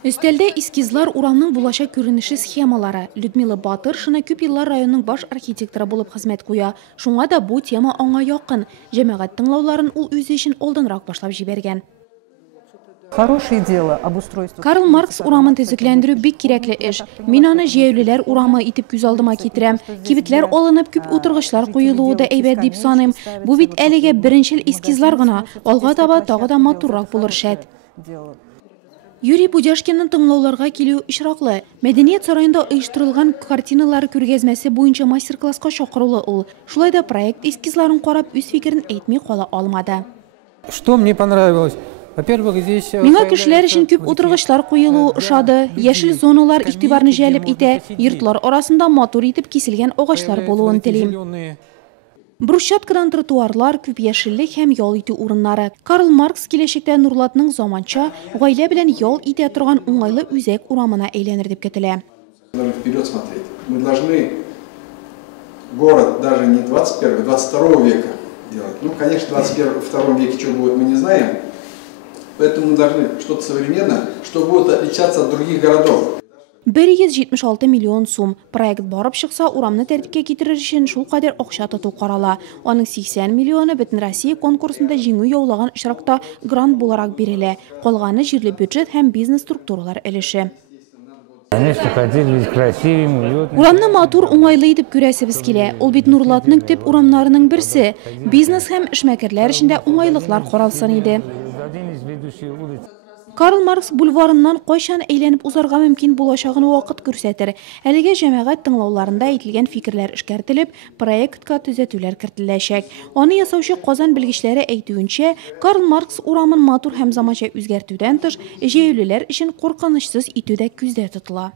Өстәлдә эскизлар урамның булаша күренеше схемалары. Людмила Батыршина күп еллар районның баш архитекторы булып хезмәт куя. Шуңа да бу тема аңа якын. Җәмәгать тыңлауларын ул үзе өчен алданрак башлап җибәргән. Хорошее дело обустройство. Карл Маркс урамын төзекләндерү бик кирәкле эш. Мин аны җәяүлеләр урамы итеп күз алдыма китерәм. Кибетләр алынып, күп утыргычлар куелуы да әйбәт дип саныйм. Бу бит әлегә беренчел эскизлар гына. Алга таба тагы да матуррак булыр шәт. Юрий Будяшкинның тыңлауларга килү очраклы. Мәдәният сараенда оештырылган картиналар күргәзмәсе буенча мастер-класска чакырылы ул. Шулай да проект эскизларын карап үз фикерен әйтми кала алмады. Что мне понравилось? Во-первых, здесь... Миңа кешеләр өчен күп утыргычлар куелуы ошады. Яшел зоналар игътибарны җәлеп итә. Йортлар арасында матур итеп киселгән агачлар булуын телим. Брусчаткадан тротуарлар, күп яшеллек һәм ял итү урыннары. Карл Маркс киләчәктә Нурлатның заманча, гаилә белән ял итә торган уңайлы үзәк урамына әйләнер дип көтелә. Вперед смотреть. Мы должны город даже не 21-го, 22 века делать. Ну, конечно, в 22 веке что будет, мы не знаем. Поэтому мы должны что-то современное, что будет отличаться от других городов. 176 миллион сум. Проект барып чыкса, урамны тәртипкә китерер өчен шул кадәр акча тоту карала. Аның 80 миллионы Бөтен Россия конкурсында җиңү яулаган очракта грант буларак бирелә. Калганы җирле бюджет һәм бизнес структуралар өлеше. Урамны матур, уңайлы итеп күрәсебез килә. Ул бит Нурлатның төп урамнарының берсе. Бизнес һәм эшмәкәрләр өчен дә уңайлыклар каралсын иде. Карл Маркс бульварыннан кайчан әйләнеп узарга мөмкин булачагын вакыт күрсәтер. Әлегә җәмәгать тыңлауларында әйтелгән фикерләр эшкәртелеп, проектка төзәтүләр кертеләчәк. Аны ясаучы Казан белгечләре әйтүенчә, Карл Маркс урамын матур һәм заманча үзгәртүдән тыш, җәяүлеләр өчен куркынычсыз итү дә күздә тотыла.